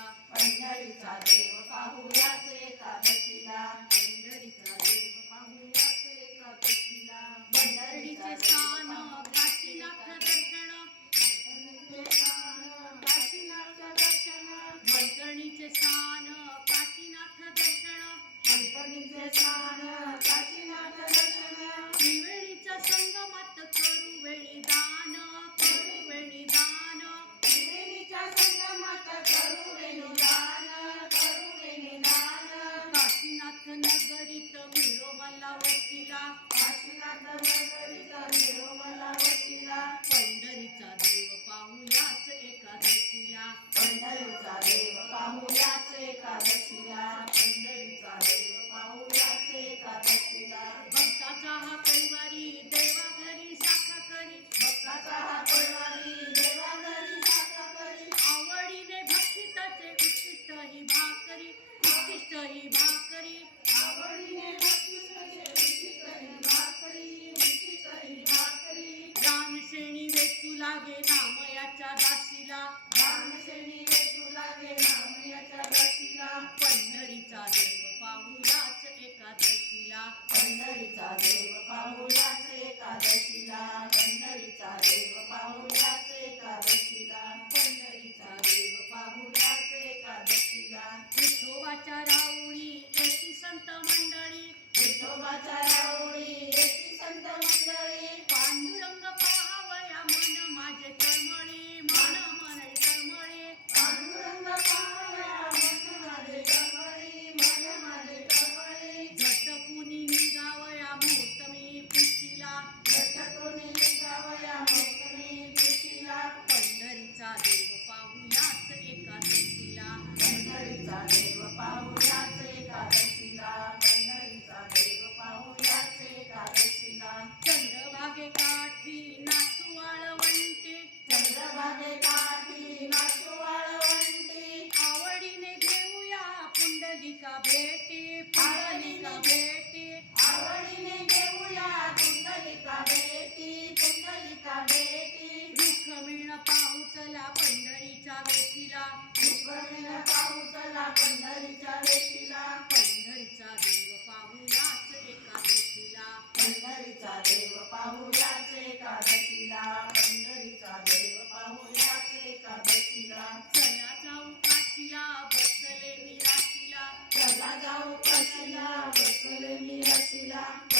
पंढरीचा देव पाहुयाच एकादशीला पंढरीचा देव पंढरीचा देव पाहुयाच एकादशीला पंढरीचा देव पाहुयाच एकादशीला भक्ताचा हा कैवारी देवा घरी साखा करी भक्ताचा हा कैवारी देवा घरी साखा करी आवडीने भक्तीताचे उच्चिष्ट ही भाकरी उच्चिष्ट ही भाकरी. आवडीने भक्तीताचे उच्चिष्ट ही भाकरी उच्चिष्ट ही भाकरी. राम श्रेणी वेचू लागे रामयाच्या दासीला. देव पाहुयाच एकादशीला पंढरीचा देव पाहुयाच एकादशीला पंढरीचा देव पाहुयाच एकादशीला. विठोबाच्या राऊळी येती संत मंडळी. विठोबाच्या राऊळी येती संत मंडळी. पांडुरंग पाहावया मन माझे तळमळी. Paranita, baby. Let Sole mira silam